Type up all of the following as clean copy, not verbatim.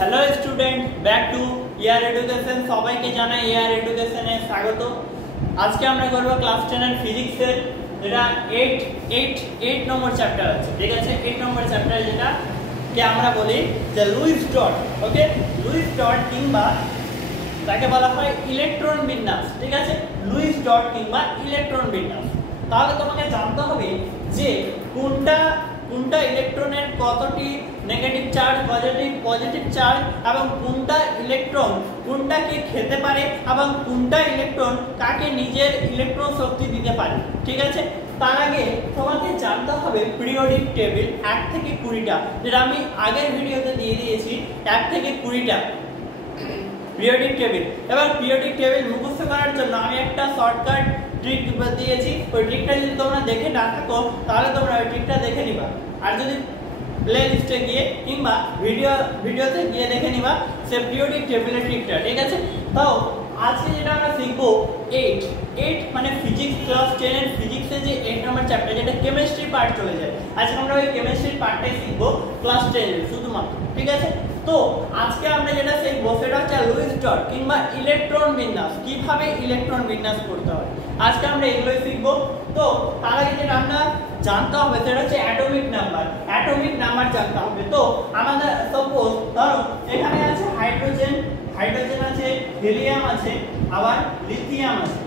Hello student, back to year education. সবাইকে জানাই ইয়ার এডুকেশনে স্বাগত। আজকে আমরা করব ক্লাস 10 এর ফিজিক্সের যেটা 8 নম্বর চ্যাপ্টার আছে। ঠিক আছে, 8 নম্বর চ্যাপ্টার যেটা কে আমরা বলি যে লুইস ডট। ওকে, লুইস ডট কিংবা তাকে বলা হয় ইলেকট্রন বিন্যাস। ঠিক আছে, লুইস ডট কিংবা ইলেকট্রন বিন্যাস। তাহলে তোমাকে জানতে হবে যে কোনটা ইলেকট্রনের কতটি নেগেটিভ চার্জ, পজিটিভ চার্জ, এবং কোনটা ইলেকট্রন কোনটাকে খেতে পারে এবং কোনটা ইলেকট্রন কাকে নিজের ইলেকট্রন শক্তি দিতে পারে। ঠিক আছে, তার আগে তোমাকে জানতে হবে পিরিয়ডিক টেবিল 1 থেকে 20টা, যেটা আমি আগের ভিডিওতে দিয়ে দিয়েছি 1 থেকে 20টা পিরিয়ডিক টেবিল। এবার পিরিয়ডিক টেবিল মুখস্থ করার জন্য আমি একটা শর্টকাট ট্রিক দিয়েছি। ওই ট্রিকটা যদি তোমরা দেখে না থাকো তাহলে তোমরা ওই ট্রিকটা দেখে নিবা, আর যদি প্লে লিস্টে গিয়ে কিংবা ভিডিওতে গিয়ে দেখে নিবা সে পিরিয়ডিক টেবিলের ট্রিকটা। ঠিক আছে, তো আজকে যেটা আমরা শিখবো 8 মানে ফিজিক্স ক্লাস 10 এর ফিজিক্সের যে 8 নম্বর চ্যাপ্টার, যেটা কেমিস্ট্রি পার্ট চলে যায়। আজকে আমরা ওই কেমিস্ট্রি পার্টটাই শিখবো ক্লাস 10 এর শুধুমাত্র। ঠিক আছে, তো আজকে আমরা যেটা শিখবো সেটা হচ্ছে লুইস ডট কিংবা ইলেকট্রন বিন্যাস, কিভাবে ইলেকট্রন বিন্যাস করতে হয়। আজকে আমরা এগুলোই শিখবো। তো তার আগে যেটা আমরা জানতে হবে সেটা হচ্ছে অ্যাটমিক নাম্বার জানতে হবে। তো আমাদের সাপোজ ধরো এখানে আছে হাইড্রোজেন আছে, হিলিয়াম আছে, আবার লিথিয়াম আছে।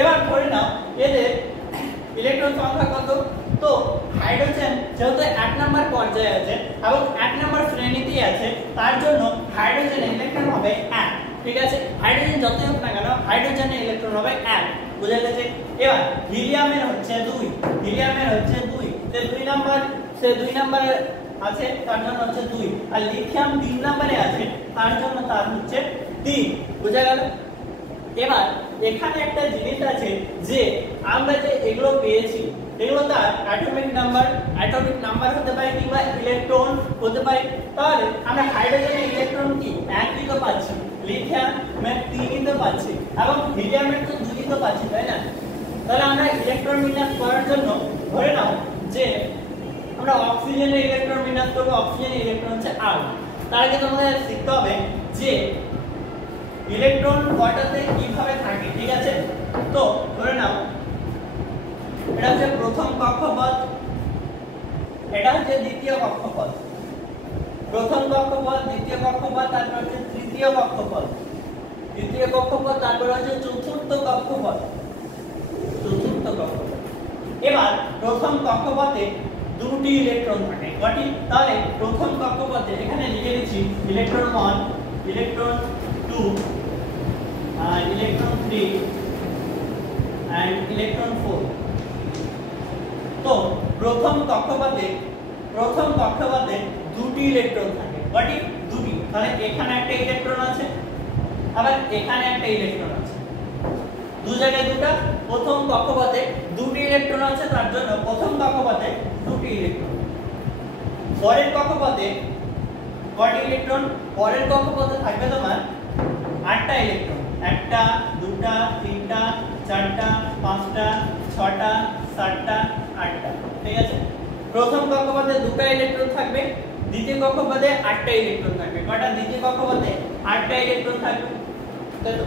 এবার ধরে নাও এদের ইলেকট্রন সংখ্যা কত। তো হাইড্রোজেন যেহেতু 1 নম্বর পর্যায়ে আছে এবং 1 নম্বর শ্রেণীতে আছে, তার জন্য হাইড্রোজেনের ইলেকট্রন হবে 1। ঠিক আছে, হাইড্রোজেন যতই হোক না কেন হাইড্রোজেনের ইলেকট্রন হবে 1। বুঝা গেছে? এবার হিলিয়ামের হচ্ছে 2, সে 2 নম্বরে আছে, তার জন্য হচ্ছে 2। আর লিথিয়াম 3 নম্বরে আছে, তার জন্য তার হচ্ছে 3। বুঝা গেল? এবার এখানে একটা জিনিস আছে যে আমরা যে এগুলো পেয়েছি এগুলো তার অ্যাটমিক নাম্বার হতে পারে কিংবা ইলেকট্রন হতে পারে। তাহলে আমরা হাইড্রোজেনের ইলেকট্রন কি 1ই তো পাচ্ছি, লিথিয়ামের 3ই তো পাচ্ছি, এবং হিলিয়ামের তো 2ই তো পাচ্ছি, তাই না? তাহলে আমরা ইলেকট্রন বিন্যাস করার জন্য ধরে নাও যে আমরা অক্সিজেনের ইলেকট্রন বিন্যাস করব। অক্সিজেনের ইলেকট্রন হচ্ছে 8। তার আগে তোমাদের শিখতে হবে যে ইলেকট্রন কয়টাতে কিভাবে থাকে। ঠিক আছে, তো ধরে নাও এটা হচ্ছে প্রথম কক্ষপথ, এটা হচ্ছে দ্বিতীয় কক্ষপথ, প্রথম কক্ষপথ, দ্বিতীয় কক্ষপথ, তারপর হচ্ছে তৃতীয় কক্ষপথ, তারপর হচ্ছে চতুর্থ কক্ষপথ। এবার প্রথম কক্ষপথে 2টি ইলেকট্রন থাকে। কয়টি? তাহলে প্রথম কক্ষপথে এখানে লিখে দিচ্ছি electron 1, electron 2, electron 3 and electron 4। তো প্রথম কক্ষপথে 2টি ইলেকট্রন থাকে। কয়টি? 2টি। তাহলে এখানে একটা ইলেকট্রন আছে, আবার এখানে একটা ইলেকট্রন আছে, দু জায়গায় দুটো। প্রথম কক্ষপথে 2টি ইলেকট্রন আছে, তার জন্য প্রথম কক্ষপথে 2টি ইলেকট্রন। পরের কক্ষপথে কয়টি ইলেকট্রন? পরের কক্ষপথে থাকবে তোমার 8টা ইলেকট্রন। 1টা 2টা 3টা 4টা 5টা 6টা 7টা 8টা। ঠিক আছে, প্রথম কক্ষপথে 2টা ইলেকট্রন থাকবে, দ্বিতীয় কক্ষপথে 8টা ইলেকট্রন থাকবে। কয়টা? দ্বিতীয় কক্ষপথে 8টা ইলেকট্রন থাকবে, তাই তো?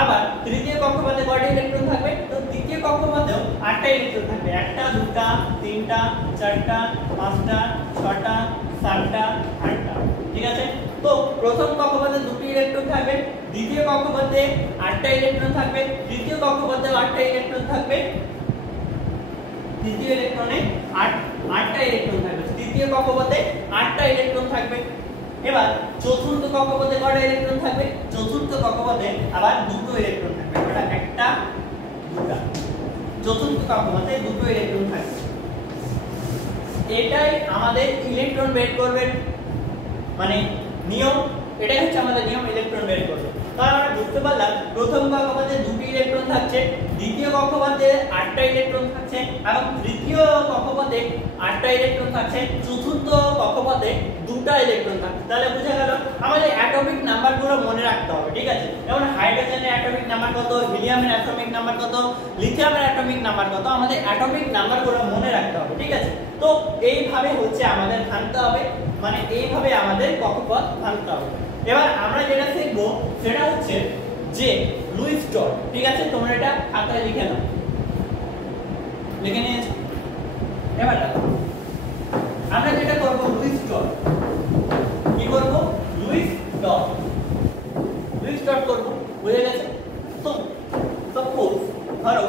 আবার তৃতীয় কক্ষপথে কয়টা ইলেকট্রন থাকবে? তো তৃতীয় কক্ষপথেও 8টা ইলেকট্রন থাকবে। 1টা 2টা 3টা 4টা 5টা 6টা 7টা 8টা। ঠিক আছে, তো প্রথম কক্ষপথে 2টি ইলেকট্রন থাকবে, দ্বিতীয় কক্ষপথে 8টা ইলেকট্রন থাকবে, তৃতীয় কক্ষপথে 8টা ইলেকট্রন থাকবে, তৃতীয় ইলেকট্রনে 8টা ইলেকট্রন থাকবে, তৃতীয় কক্ষপথে 8টা ইলেকট্রন থাকবে। এবার চতুর্থ কক্ষপথে কয়টা ইলেকট্রন থাকবে? চতুর্থ কক্ষপথে আবার 2টো ইলেকট্রন থাকবে। কয়টা? 1টা 2টা। চতুর্থ কক্ষপথে 2টো ইলেকট্রন থাকবে। এটাই আমাদের ইলেকট্রন বের করবে মানে নিয়ম। এটাই হচ্ছে আমাদের নিয়ম, ইলেকট্রন বের করবে। তাহলে আমরা বুঝতে পারলাম প্রথম কক্ষপথে 2টি ইলেকট্রন থাকছে, দ্বিতীয় কক্ষপথে 8টা ইলেকট্রন থাকছে, এবং তৃতীয় কক্ষপথে 8টা ইলেকট্রন থাকছে, চতুর্থ কক্ষপথে 2টা ইলেকট্রন থাকছে। তাহলে বুঝা গেল আমাদের অ্যাটমিক নাম্বারগুলো মনে রাখতে হবে। ঠিক আছে, যেমন হাইড্রোজেনের অ্যাটমিক নাম্বার কত, হিলিয়ামের অ্যাটমিক নাম্বার কত, লিথিয়ামের অ্যাটমিক নাম্বার কত, আমাদের অ্যাটমিক নাম্বারগুলো মনে রাখতে হবে। ঠিক আছে, তো এইভাবে হচ্ছে আমাদের ভাঙতে হবে, মানে এইভাবে আমাদের কক্ষপথ ভাঙতে হবে। এবার আমরা যেটা শিখবো সেটা হচ্ছে যে লুইস ডট। ঠিক আছে, তোমরা এটা খাতায় লিখে নাও, লিখে নিয়েছো? এবার দেখো আমরা যেটা করব লুইস ডট, কি করব? লুইস ডট, লুইস ডট করব, বুঝে গেছে? তো সাপোজ ধরো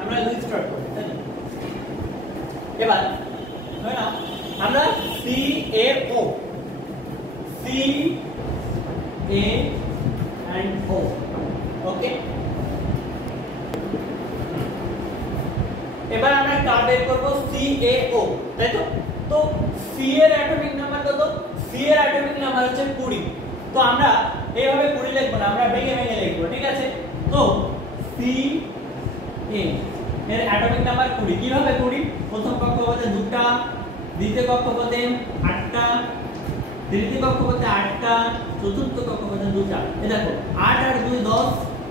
আমরা লুইস ডট করব, তাই না? এবার হয় না আমরা C A O, C A and O, okay. এবার আমরা কার বের করব? CaO, তাই তো? তো C এর অ্যাটমিক নাম্বার কত? C এর অ্যাটমিক নাম্বার হচ্ছে 20। তো আমরা এইভাবে 20 লিখব না, আমরা ভেঙে ভেঙে লিখব, ঠিক আছে? তো Ca এর অ্যাটমিক নাম্বার 20। কিভাবে 20? প্রথম কক্ষপথে 2টা, দ্বিতীয় কক্ষপথে 8টা, তৃতীয় কক্ষপথে 8টা, চতুর্থ কক্ষপথে 2টা। এই দেখো 8 আর 2 10,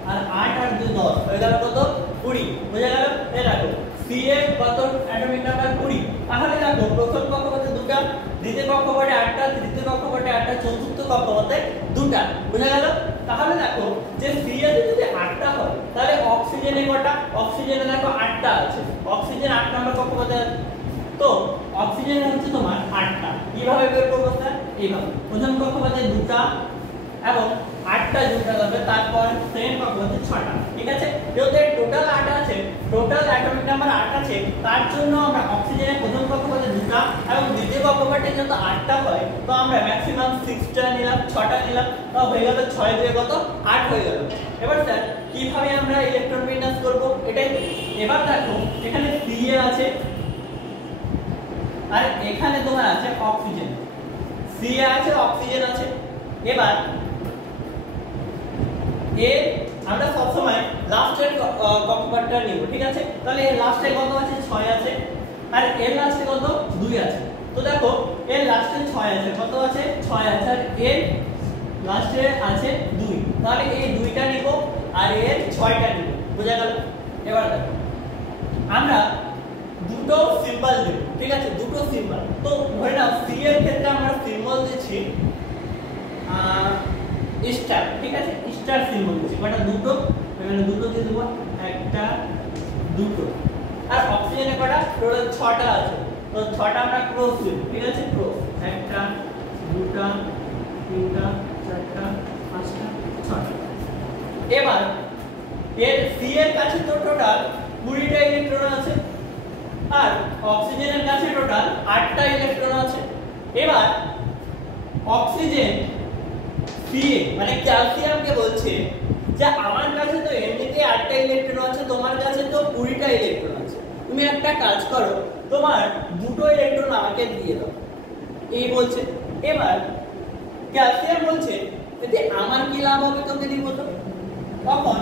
আর 8 আর 2 10 হয়ে গেল কত? 20। বুঝা গেল? এই দেখো সি এর কত অ্যাটমিক নাম্বার? 20। তাহলে দেখো প্রথম কক্ষপথে 2টা, দ্বিতীয় কক্ষপথে 8টা, তৃতীয় কক্ষপথে 8টা, চতুর্থ কক্ষপথে 2টা। বুঝা গেল? তাহলে দেখো যে সি এর যদি 8টা হয় তাহলে অক্সিজেনে কটা? অক্সিজেনে দেখো 8টা আছে, অক্সিজেন 8 নম্বর কক্ষপথে আছে। তো অক্সিজেন হচ্ছে তোমার 8টা। কিভাবে বের করব স্যার? এইভাবে প্রথম কক্ষপথে 2টা এবং 8টা যোগটা হবে, তারপর সেকেন্ড কক্ষপথে 6টা। ঠিক আছে, যেহেতু টোটাল 8 আছে, টোটাল অ্যাটমিক নাম্বার 8 আছে, তার জন্য আমরা অক্সিজেনের প্রথম কক্ষপথে 2টা এবং দ্বিতীয় কক্ষপথে যেহেতু 8টা হয়, তো আমরা ম্যাক্সিমাম 6টা নিলাম, 6টা নিলাম, তো হয়ে গেল 6 2 কত? 8 হয়ে গেল। এবার স্যার কিভাবে আমরা ইলেকট্রন বিন্যাস করব এটাই। এবার দেখো এখানে Ca আছে আর এখানে তোমার আছে অক্সিজেন, Ca আছে, অক্সিজেন আছে। এবার এর আমরা সব সময় লাস্টের কক্ষপথটা নিব, ঠিক আছে? তাহলে এর লাস্টে কত আছে? 6 আছে, আর এর লাস্টে কত? 2 আছে। তো দেখো এর লাস্টে 6 আছে, কত আছে? 6 আছে, আর এর লাস্টে আছে 2। তাহলে এই 2টা নিব আর এর 6টা নিব। বুঝা গেল? এবার দেখো আমরা দুটো সিম্বল দেব, ঠিক আছে? দুটো সিম্বল। তো ধরে নাও সি এর ক্ষেত্রে আমরা সিম্বল দিচ্ছি স্টার, ঠিক আছে? স্টার সিম্বল দিচ্ছি। কয়টা? দুটো, এখানে দুটো দিয়ে দেব, একটা, দুটো। আর অক্সিজেনে কয়টা? টোটাল 6টা আছে, তো 6টা আমরা ক্রস দেব, ঠিক আছে? ক্রস, একটা, দুটো, তিনটা, চারটা, পাঁচটা, 6টা। এবার এর সি এর কাছে তো টোটাল 20টা ইলেকট্রন আছে, আর অক্সিজেনের কাছে টোটাল 8টা ইলেকট্রন আছে। এবার অক্সিজেন Ca মানে ক্যালসিয়ামকে বলছে যে আমার কাছে তো এমনিতে 8টা ইলেকট্রন আছে, তোমার কাছে তো 20টা ইলেকট্রন আছে, তুমি একটা কাজ করো, তোমার দুটো ইলেকট্রন আমাকে দিয়ে দাও, এই বলছে। এবার ক্যালসিয়াম বলছে এতে আমার কি লাভ হবে তোকে দিব তো? তখন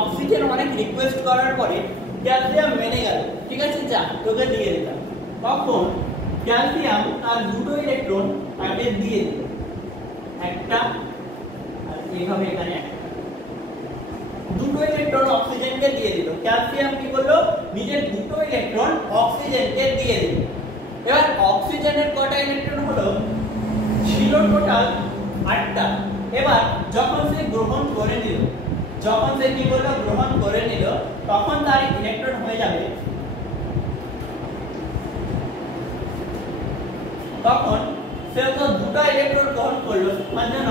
অক্সিজেন অনেক রিকোয়েস্ট করার পরে ক্যালসিয়াম মেনে গেল, ঠিক আছে, যা তোকে দিয়ে দিলাম। তখন ক্যালসিয়াম তার দুটো ইলেকট্রন তাকে দিয়ে দিল, একটা আর এইভাবে এখানে দুটো ইলেকট্রন অক্সিজেনকে দিয়ে দিল। ক্যালসিয়াম কি করলো? নিজের দুটো ইলেকট্রন অক্সিজেনকে দিয়ে দিল। এবার অক্সিজেনের কটা ইলেকট্রন হলো? ছিল টোটাল 8টা। এবার যখন সে গ্রহণ করে নিল, যখন সে কি করলো? গ্রহণ করে নিল, তখন তার ইলেকট্রন হয়ে যাবে, তখন সে তো দুটো ইলেকট্রন গ্রহণ করলো, মানে জন্য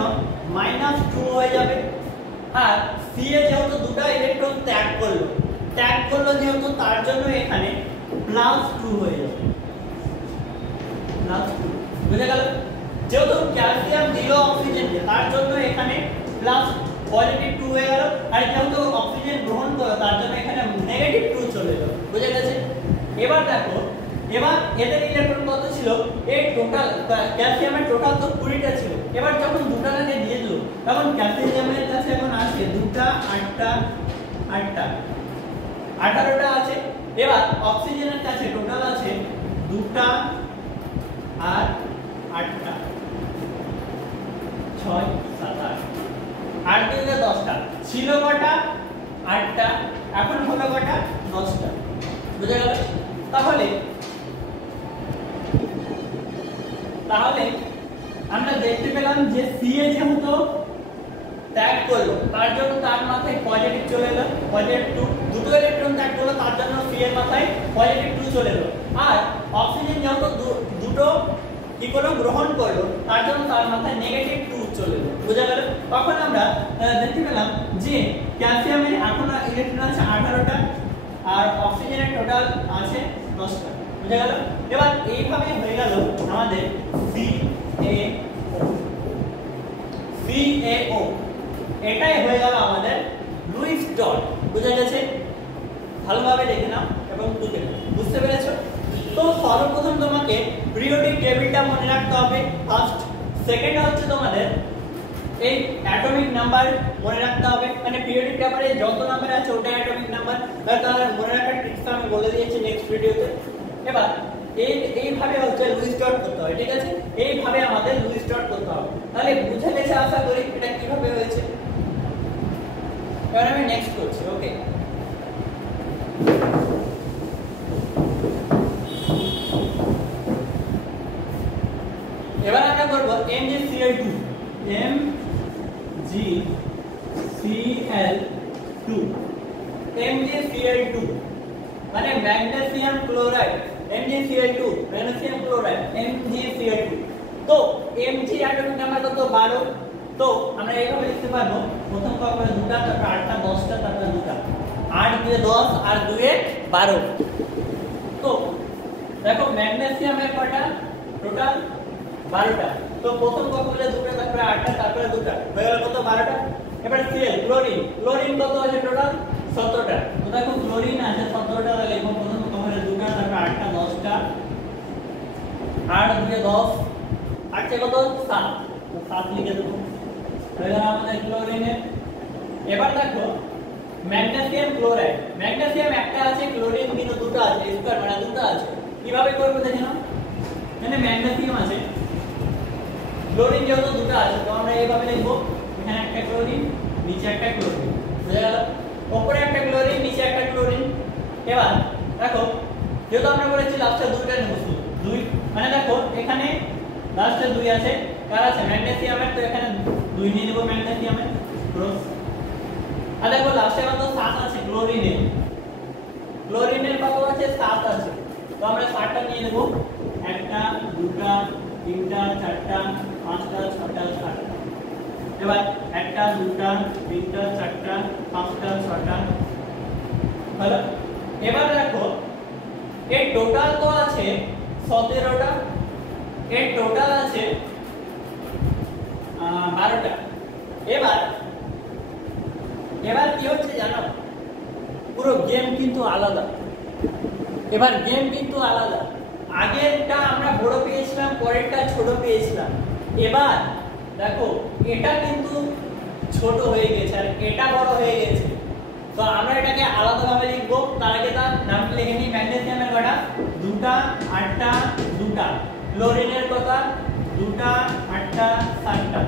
-2 হয়ে যাবে। আর সি এ যেহেতু দুটো ইলেকট্রন ত্যাগ করলো যেহেতু, তার জন্য এখানে +2 হয়ে যাবে, +2। বুঝা গেল? যেহেতু ক্যালসিয়াম দিল অক্সিজেনকে, তার জন্য এখানে +2 হয়ে গেল, আর যেহেতু অক্সিজেন গ্রহণ করলো তার জন্য এখানে -2 চলে গেল। বুঝা গেছে? এবার দেখো, এবার এদের ইলেকট্রন কত ছিল? এই টোটাল ক্যালসিয়ামের টোটাল তো 20টা ছিল। এবার যখন দুটাকে দিয়ে দিল, তখন ক্যালসিয়ামের কাছে এখন আছে 2টা, 8টা, 8টা, 18টা আছে। এবার অক্সিজেনের কাছে টোটাল আছে 2টা আর 8টা, 6 7 8, 8 দিয়ে 10টা। ছিল কটা? 8টা, এখন হলো কটা? 10টা। বুঝা গেল? তাহলে তাহলে আমরা দেখতে পেলাম যে Ca যেহেতু ত্যাগ করলো তার জন্য তার মাথায় পজিটিভ চলে এলো, পজিটিভ 2, দুটো ইলেকট্রন ত্যাগ করলো তার জন্য C এর মাথায় পজিটিভ 2 চলে এলো। আর অক্সিজেন যেহেতু দুটো কি করলো গ্রহণ করলো তার জন্য তার মাথায় নেগেটিভ 2 চলে এলো। বুঝা গেল? তখন আমরা দেখতে পেলাম যে ক্যালসিয়ামের এখন ইলেকট্রন আছে 18টা আর অক্সিজেনের টোটাল আছে 10টা। বুঝা গেল? এবার এইভাবে হয়ে গেল আমাদের CaO, এটাই হয়ে গেল আমাদের লুইস ডট। বুঝা গেছে? ভালোভাবে দেখে নাও এবং তুলে নাও। বুঝতে পেরেছো? তো সর্বপ্রথম তোমাকে পিরিয়ডিক টেবিলটা মনে রাখতে হবে ফার্স্ট। সেকেন্ড হচ্ছে তোমাদের এই অ্যাটমিক নাম্বার মনে রাখতে হবে, মানে পিরিয়ডিক টেবিলে যত নাম্বার আছে ওটা অ্যাটমিক নাম্বার। তার মনে রাখার ট্রিক্সটা আমি বলে দিয়েছি নেক্সট ভিডিওতে। এবার এইভাবে হচ্ছে লুইস ডট করতে হবে, ঠিক আছে? এইভাবে আমাদের লুইস ডট করতে হবে। তাহলে বুঝে গেছে আশা করি এটা কিভাবে হয়েছে। এবার আমি নেক্সট করছি। ওকে, এবার আমরা করব MgCl2 MgCl2 মানে magnesium chloride. MgCl2 magnesium chloride MgCl2। তো Mg অ্যাটমিক নাম্বার কত? 12। তো আমরা এইভাবে লিখতে পারবো প্রথম কক্ষে 2টা, তারপর 8টা, 10টা, তারপর 2টা। 8 2 10 আর 2 12। তো দেখো ম্যাগনেসিয়ামের কয়টা? টোটাল 12টা। তো প্রথম কক্ষে 2টা, তারপর 8টা, তারপর 2টা, হয়ে গেল কত? 12টা। এবার Cl ক্লোরিন, ক্লোরিন কত আছে টোটাল? 17টা। তো দেখো ক্লোরিন আছে 17টা, তাহলে লিখব প্রথম কক্ষে 2টা, তারপর 8টা, 10টা, 8 2 10, 8 তে কত? 7, তো 7 লিখে দেব। হয়ে গেল আমাদের ক্লোরিনের। এবার দেখো ম্যাগনেসিয়াম ক্লোরাইড, ম্যাগনেসিয়াম একটা আছে, ক্লোরিন কিন্তু দুটো আছে, স্কয়ার মানে দুটো আছে। কিভাবে করব দেখে নাও। এখানে ম্যাগনেসিয়াম আছে, ক্লোরিন যেহেতু দুটো আছে তো আমরা এইভাবে লিখব, এখানে একটা ক্লোরিন, নিচে একটা ক্লোরিন। বুঝা গেল? উপরে একটা ক্লোরিন, নিচে একটা ক্লোরিন। এবার দেখো যেহেতু আমরা বলেছি লাস্টে দুইটা নেব, 2 মানে দেখো এখানে লাস্টে 2 আছে, কার আছে? ম্যাগনেসিয়ামের। তো এখানে 2 নিয়ে নেব ম্যাগনেসিয়ামের ক্রস। আর দেখো লাস্টে কত? 7 আছে ক্লোরিনের। ক্লোরিনের কত আছে? 7 আছে। তো আমরা 7টা নিয়ে নেব, 1টা 2টা 3টা 4টা 5টা 6টা 7টা। এবার 1টা 2টা 3টা 4টা 5টা 6টা হলো। এবার দেখো এই টোটাল তো আছে 17টা, এর টোটাল আছে 12টা। এবার কি হচ্ছে জানো? পুরো গেম কিন্তু আলাদা। এবার গেম কিন্তু আলাদা। আগেরটা আমরা বড় পেয়েছিলাম, পরেরটা ছোট পেয়েছিলাম। এবার দেখো এটা কিন্তু ছোট হয়ে গেছে আর এটা বড় হয়ে গেছে। তো আমরা এটাকে আলাদাভাবে লিখবো। তার আগে তার নামটা লিখে নিই। ম্যাগনেসিয়ামের কটা? 2টা 8টা 2টা। ক্লোরিনের কটা? 2টা 8টা 7টা।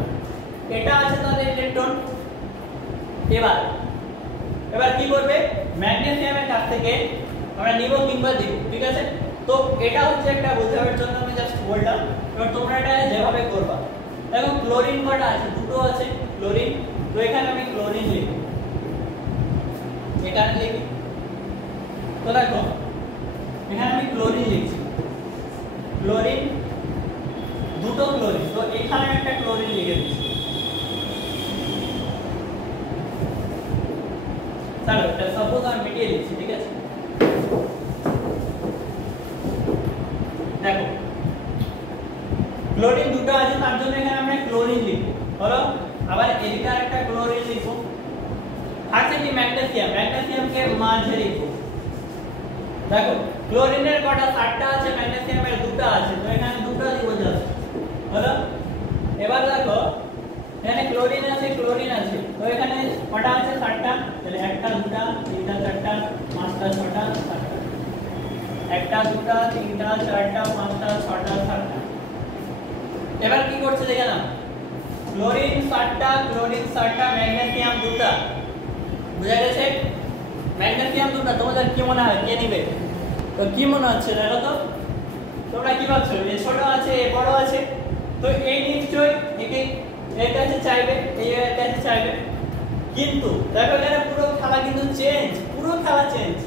এটা আছে তার ইলেকট্রন। এবার কি করবে? ম্যাগনেসিয়ামের কাছ থেকে আমরা নিব কিংবা দিব, ঠিক আছে? তো এটা হচ্ছে একটা বোঝানোর জন্য আমি জাস্ট বললাম। এবার তোমরা এটা যেভাবে করবা। দেখো ক্লোরিন কটা আছে? 2টো আছে ক্লোরিন। তো এখানে আমি ক্লোরিন লিখব, এখানে লিখি। তো দেখো এখানে আমি ক্লোরিন লিখছি, ক্লোরিন 2টো ক্লোরিন। তো এখানে একটা ক্লোরিন লিখে দিচ্ছি। চলো এটা সাপোজ আমি মিটিয়ে লিখছি, ঠিক আছে? দেখো ক্লোরিন 2টো আছে তার জন্য এখানে আমরা ক্লোরিন লিখব, হলো। আবার এদিকে আরেকটা ক্লোরিন লিখব। আছে কি? ম্যাগনেসিয়াম, ম্যাগনেসিয়ামকে মাঝে লিখব। দেখো ক্লোরিনের কটা? 7টা আছে, ম্যাগনেসিয়ামের 2টা আছে। তো এখানে 2টা দিব জাস্ট, হলো। এবার দেখো এখানে ক্লোরিন আছে, ক্লোরিন আছে। তো এখানে কটা আছে? 7টা। তাহলে 1টা 2টা 3টা 4টা 5টা 6টা 7টা। 1টা 2টা 3টা 4টা 5টা 6টা 7টা। এবার কি করছে দেখে নাও। ক্লোরিন 7টা, ক্লোরিন 7টা, ম্যাগনেসিয়াম 2টা। বুঝা গেছে? ম্যাগনেসিয়াম 2টা। তোমাদের কি মনে হয় কে নেবে? তো কি মনে হচ্ছে দেখো তো? তোমরা কি ভাবছো যে ছোট আছে এ বড় আছে, তো এই নিশ্চয়ই একে এর কাছে চাইবে, এই এর কাছে চাইবে, কিন্তু দেখো এখানে পুরো খেলা কিন্তু চেঞ্জ, পুরো খেলা চেঞ্জ।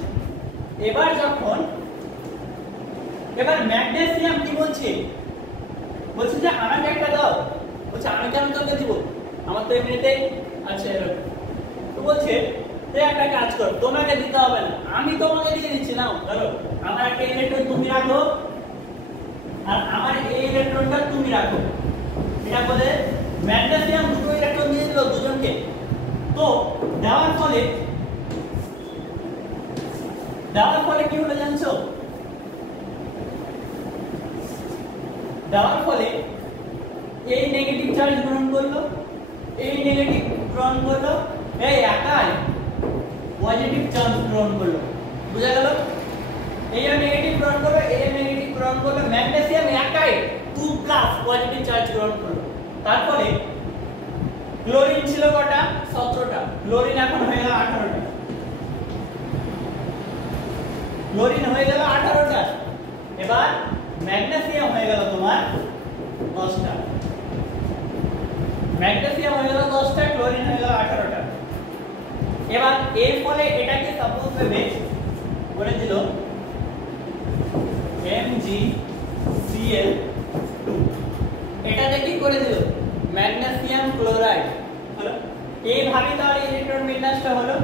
এবার ম্যাগনেসিয়াম কি বলছে, বলছে যে আমাকে একটা দাও, বলছে আমি কেন তোকে দিব, আমার তো এমনিতেই আছে এরকম। তো বলছে যে একটা কাজ কর, তোমাকে দিতে হবে না, আমি তোমাকে দিয়ে দিচ্ছি, নাও ধরো আমার একটা ইলেকট্রন তুমি রাখো আর আমার এই ইলেকট্রনটা তুমি রাখো। এটা বলে ম্যাগনেসিয়াম দুটো ইলেকট্রন দিয়ে দিল দুজনকে। তো দেওয়ার ফলে কি হলো জানছো, দেওয়ার ফলে এই নেগেটিভ চার্জ গ্রহণ করলো, এই নেগেটিভ গ্রহণ করলো, এই একাই পজিটিভ চার্জ গ্রহণ করলো। বুঝা গেল? এই নেগেটিভ গ্রহণ করলো, এই নেগেটিভ গ্রহণ করলো, ম্যাগনেসিয়াম একাই 2+ পজিটিভ চার্জ গ্রহণ করলো। তারপরে ক্লোরিন ছিল কটা? 17টা। ক্লোরিন এখন হয়ে গেল 18টা। ক্লোরিন হয়ে গেল 18টা। এবার ম্যাগনেসিয়াম হয়ে গেল তোমার 10টা। ম্যাগনেসিয়াম হয়ে গেল 10টা, ক্লোরিন হয়ে গেল 18টা। এবার এর ফলে এটাকে সাপোজ ভেবে করে দিল MgCl2। এটাতে কি করে দিল? ম্যাগনেসিয়াম ক্লোরাইড হলো। এইভাবে তাহলে ইলেকট্রন বিন্যাসটা হলো।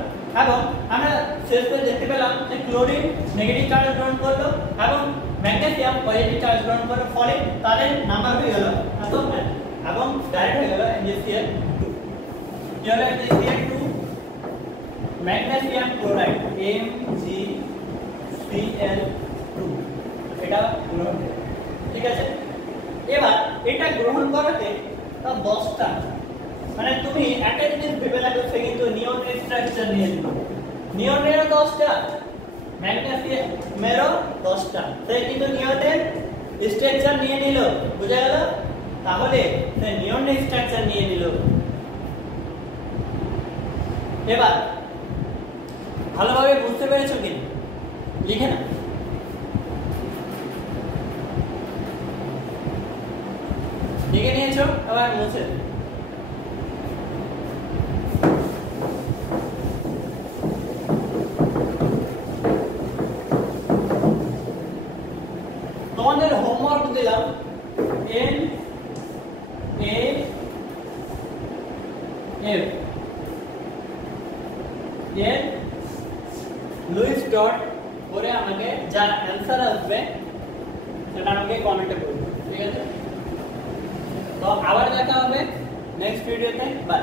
এবং আমরা শেষ করে দেখতে পেলাম যে ক্লোরিন নেগেটিভ চার্জ গ্রহণ করলো এবং ম্যাগনেসিয়াম পজিটিভ চার্জ গ্রহণ করলো, ফলে তাদের নাম্বার হয়ে গেল এত, এবং ডাইরেক্ট হয়ে গেল MgCl2। কি হলো MgCl2? Magnesium chloride MgCl2। এটা গ্রহণ, ঠিক আছে। এবার এটা গ্রহণ করাতে তা 10টা, মানে তুমি একটা জিনিস ভেবে রাখো, সে কিন্তু নিয়নের স্ট্রাকচার নিয়ে নিল। নিয়নেরও 10টা, ম্যাগনেসিয়ামেরও 10টা, সে কিন্তু নিয়নের স্ট্রাকচার নিয়ে নিল। বুঝা গেল? তাহলে সে নিয়নের স্ট্রাকচার নিয়ে নিল। এবার ভালোভাবে বুঝতে পেরেছো কি? লিখে না, লিখে নিয়েছো? আবার মুছে তোমাদের হোমওয়ার্ক দিলাম NaF এর লুইস ডট করে আমাকে যা অ্যান্সার আসবে সেটা আমাকে কমেন্টে বলবে, ঠিক আছে? তো আবার দেখা হবে নেক্সট ভিডিওতে। বাই।